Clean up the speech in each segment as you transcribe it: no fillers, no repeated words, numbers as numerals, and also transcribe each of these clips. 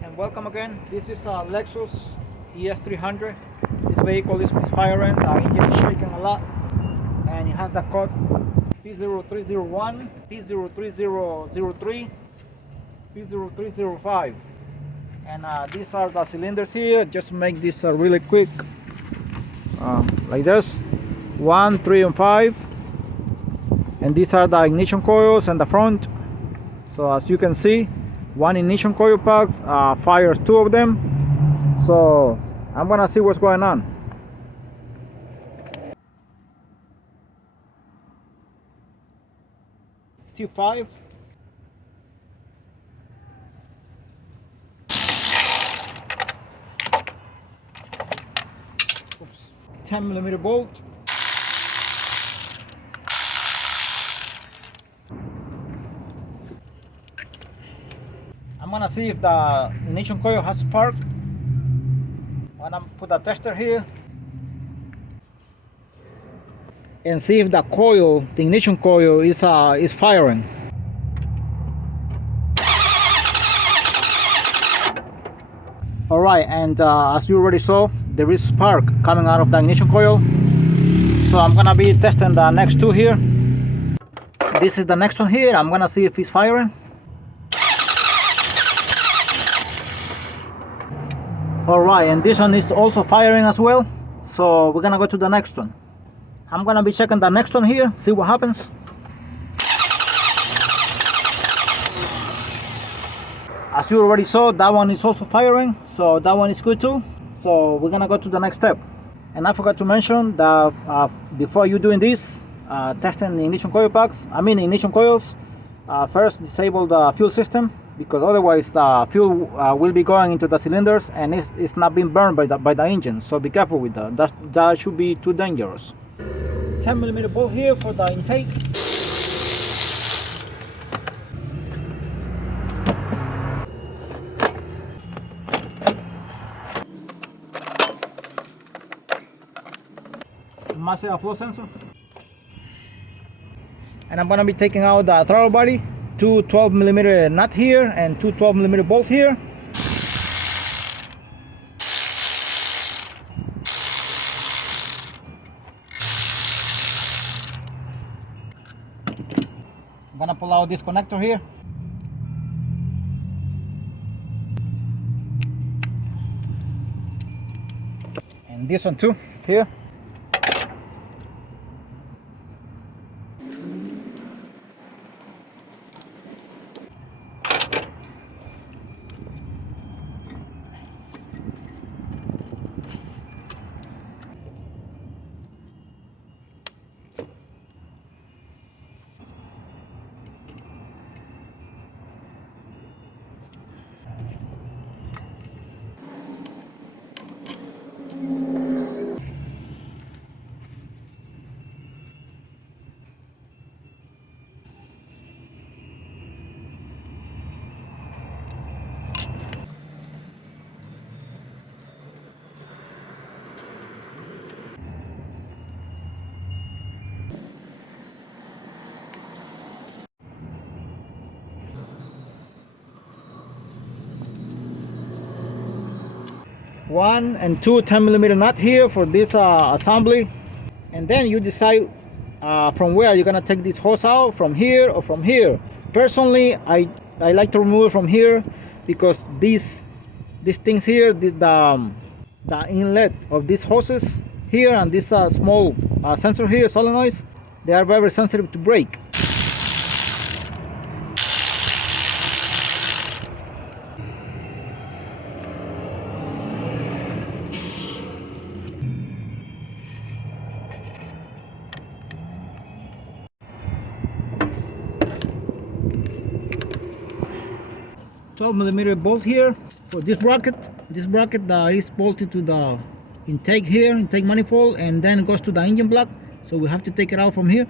And welcome again. This is a Lexus ES300. This vehicle is misfiring. The engine is shaking a lot, and it has the code P0301, P03003, P0305. And these are the cylinders here. Just make this really quick, like this: 1, 3, and 5. And these are the ignition coils and the front. So as you can see, one ignition coil pack fires 2 of them. So I'm gonna see what's going on. T5. Oops. 10mm bolt. I'm gonna see if the ignition coil has spark. I'm gonna put a tester here and see if the coil, the ignition coil, is firing. All right, and as you already saw, there is spark coming out of the ignition coil. So I'm gonna be testing the next 2 here. This is the next one here. I'm gonna see if it's firing. Alright, and this one is also firing as well. So we're gonna go to the next one. I'm gonna be checking the next one here, see what happens. As you already saw, that one is also firing, so that one is good too. So we're gonna go to the next step. And I forgot to mention that before you doing this, testing the ignition coil packs, ignition coils, first disable the fuel system, because otherwise the fuel will be going into the cylinders and it's not being burned by the engine. So be careful with that. That should be too dangerous. 10mm bolt here for the intake. Massive flow sensor. And I'm gonna be taking out the throttle body. 2 12mm nut here and 2 12mm bolts here. I'm gonna pull out this connector here. And this one too, here. One and 2 10mm nut here for this assembly, and then you decide from where you're gonna take this hose out, from here or from here. Personally, I like to remove it from here, because these things here, the inlet of these hoses here and this small sensor here, solenoids, they are very sensitive to break. $12mm bolt here for this bracket. This bracket is bolted to the intake here, intake manifold, and then goes to the engine block. So we have to take it out from here.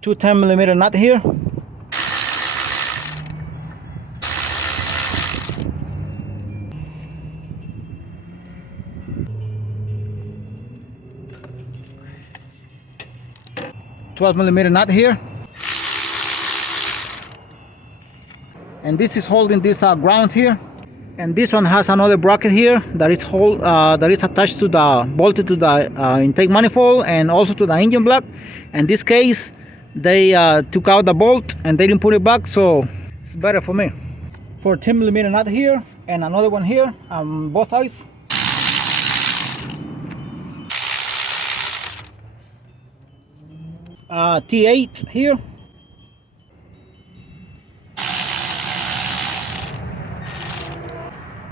Two 10mm nut here. 12mm nut here, and this is holding this ground here. And this one has another bracket here that is attached to the bolted to the intake manifold and also to the engine block. In this case, they took out the bolt and they didn't put it back, so it's better for me. 14mm nut here and another one here on both sides. T8 here.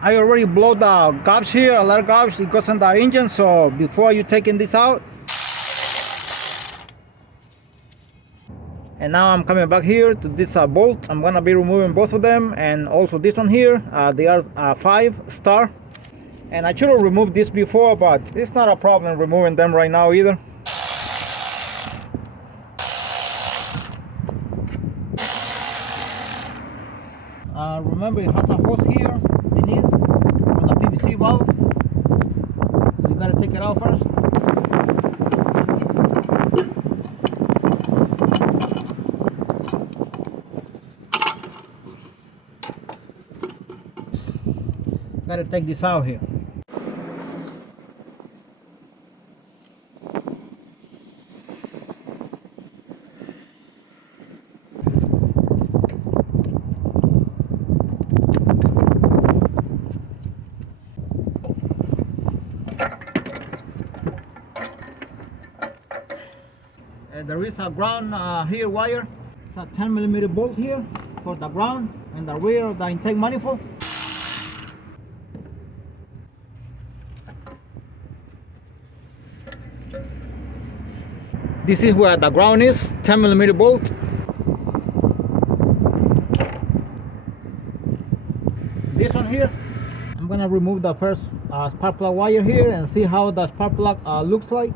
I already blow the gauge here, a lot of gauge, it goes on the engine, so before you taking this out. And now I'm coming back here to this bolt. I'm gonna be removing both of them, and also this one here. They are 5-star, and I should have removed this before, but it's not a problem removing them right now either. Remember, it has a hose here beneath for the PVC valve, so you gotta take it out first. Gotta take this out here. There is a ground here wire. It's a 10mm bolt here for the ground and the rear of the intake manifold. This is where the ground is, 10mm bolt. This one here, I'm gonna remove the first spark plug wire here and see how the spark plug looks like.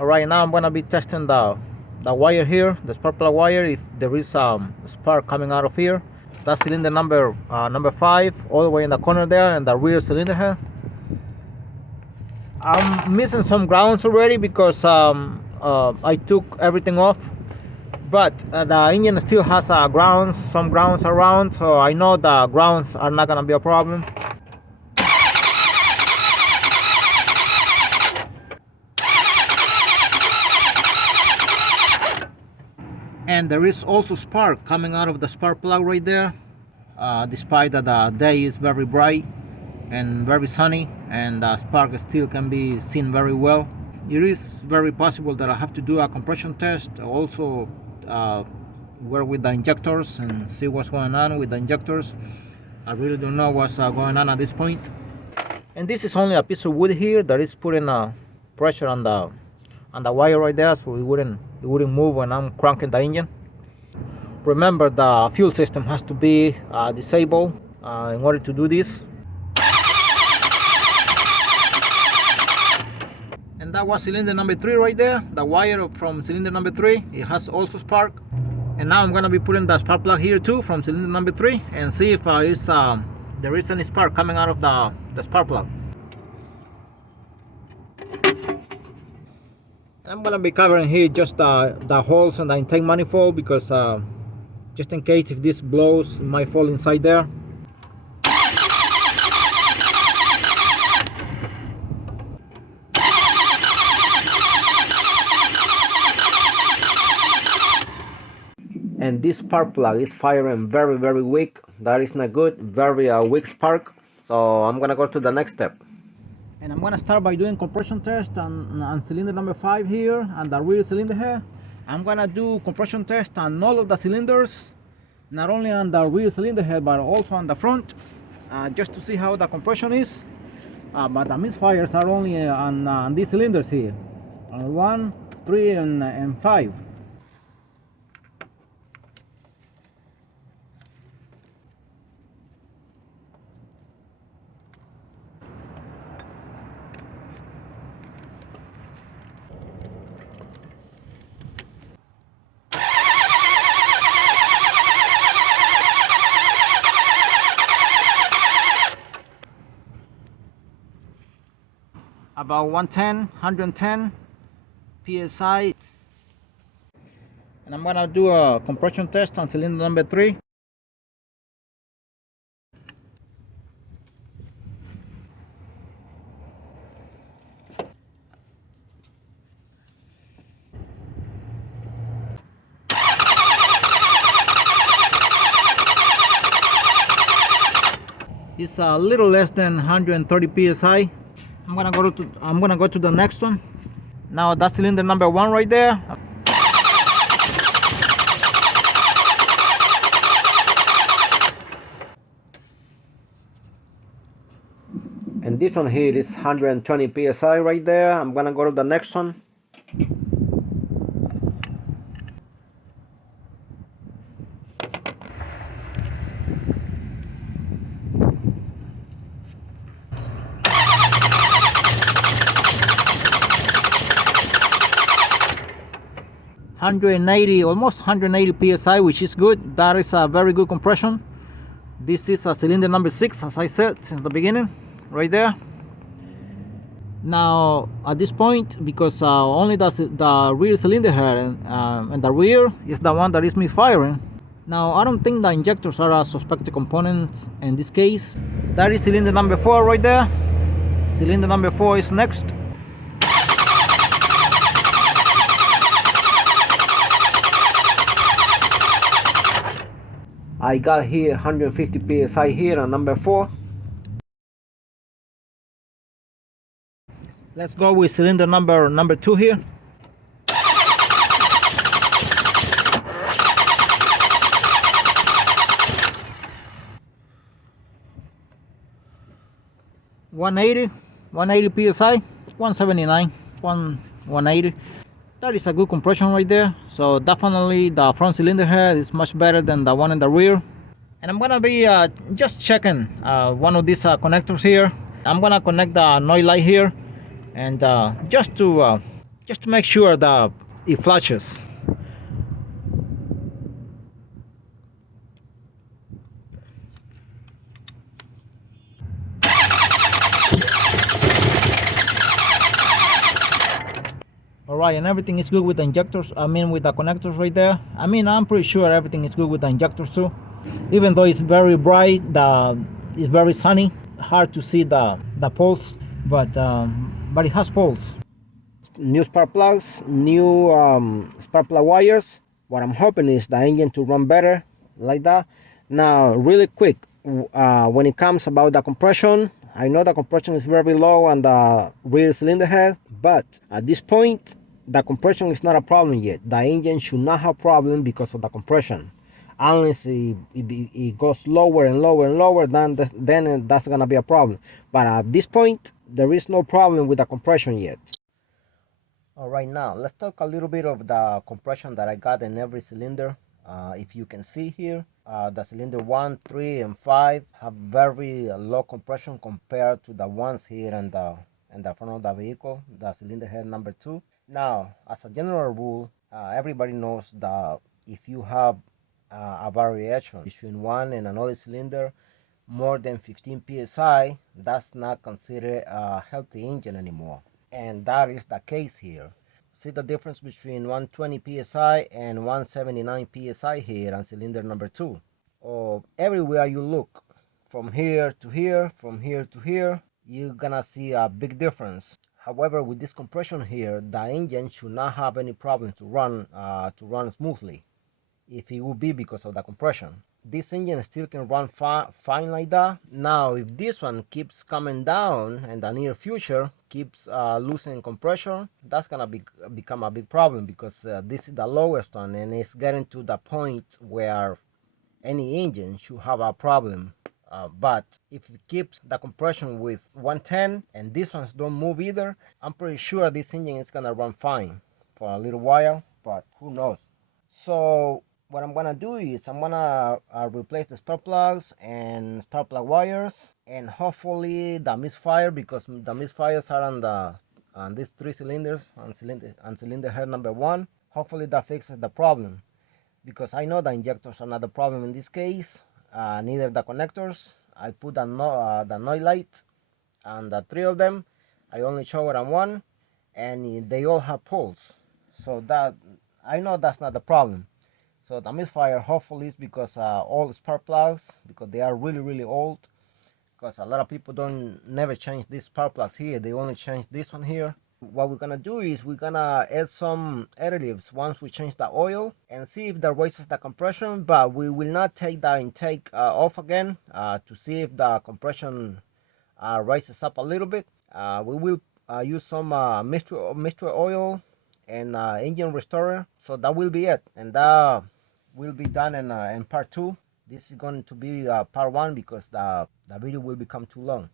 Alright, now I'm gonna be testing the wire here, the spark plug wire, if there is spark coming out of here. That's cylinder number 5, all the way in the corner there, and the rear cylinder head. I'm missing some grounds already because I took everything off, but the engine still has some grounds around, so I know the grounds are not gonna be a problem. And there is also spark coming out of the spark plug right there, despite that the day is very bright and very sunny, and the spark still can be seen very well. It is very possible that I have to do a compression test, also work with the injectors and see what's going on with the injectors. I really don't know what's going on at this point. And this is only a piece of wood here that is putting pressure on the wire right there, so it wouldn't move when I'm cranking the engine. Remember, the fuel system has to be disabled in order to do this. And that was cylinder number 3 right there, the wire from cylinder number 3. It has also spark. And now I'm gonna be putting the spark plug here too from cylinder number 3 and see if there is any spark coming out of the spark plug. I'm gonna be covering here just the holes and the intake manifold, because just in case if this blows, it might fall inside there. And this spark plug is firing very weak. That is not good. Very weak spark. So I'm gonna go to the next step. And I'm gonna start by doing compression test on cylinder number 5 here and the rear cylinder head. I'm gonna do compression test on all of the cylinders, not only on the rear cylinder head but also on the front, just to see how the compression is. But the misfires are only on these cylinders here, 1, 3, and 5. about 110 psi, and I'm gonna do a compression test on cylinder number 3. It's a little less than 130 psi. I'm gonna go to the next one. Now that's cylinder number 1 right there. And this one here is 120 psi right there. I'm gonna go to the next one. Almost 180 psi, which is good. That is a very good compression. This is a cylinder number 6, as I said since the beginning, right there. Now at this point, because only the rear cylinder head and the rear is the one that is misfiring. Now I don't think the injectors are a suspected component in this case. That is cylinder number 4 right there. Cylinder number 4 is next. I got here 150 psi here on number 4. Let's go with cylinder number 2 here. One eighty psi, 179, 180. That is a good compression right there. So definitely the front cylinder head is much better than the one in the rear. And I'm gonna be just checking one of these connectors here. I'm gonna connect the noise light here, and just to make sure that it flashes. Alright, and everything is good with the injectors, with the connectors right there. I'm pretty sure everything is good with the injectors too. Even though it's very bright, it's very sunny, hard to see the pulse, but it has pulse. New spark plugs, new spark plug wires. What I'm hoping is the engine to run better like that. Now really quick, when it comes about the compression, I know the compression is very low on the rear cylinder head, but at this point the compression is not a problem yet. The engine should not have problem because of the compression. Unless it goes lower and lower and lower, then that's gonna be a problem. But at this point there is no problem with the compression yet. Alright, now let's talk a little bit of the compression that I got in every cylinder. If you can see here, the cylinder 1, 3, and 5 have very low compression compared to the ones here in the front of the vehicle, the cylinder head number 2. Now, as a general rule, everybody knows that if you have a variation between one and another cylinder more than 15 psi, that's not considered a healthy engine anymore. And that is the case here. See the difference between 120 psi and 179 psi here on cylinder number 2. Everywhere you look, from here to here, from here to here, you're gonna see a big difference. However, with this compression here, the engine should not have any problem to run smoothly. If it would be because of the compression, this engine still can run fine like that. Now if this one keeps coming down and the near future keeps losing compression, that's gonna become a big problem, because this is the lowest one and it's getting to the point where any engine should have a problem. But if it keeps the compression with 110 and these ones don't move either, I'm pretty sure this engine is gonna run fine for a little while, but who knows. So what I'm gonna do is I'm gonna replace the spark plugs and spark plug wires, and hopefully the misfire, because the misfires are on these 3 cylinders on cylinder head number 1. Hopefully that fixes the problem, because I know the injectors are not the problem in this case, neither the connectors. I put the noise light on the 3 of them. I only show it on one, and they all have pulls. So that, I know that's not the problem. So the Misfire, hopefully, is because all spark plugs, because they are really old, because a lot of people don't never change these spark plugs here, they only change this one here. What we're gonna do is we're gonna add some additives once we change the oil and see if that raises the compression, but we will not take the intake off again to see if the compression rises up a little bit. We will use some mixture oil and engine restorer. So that will be it, and that will be done in part 2. This is going to be part 1 because the video will become too long.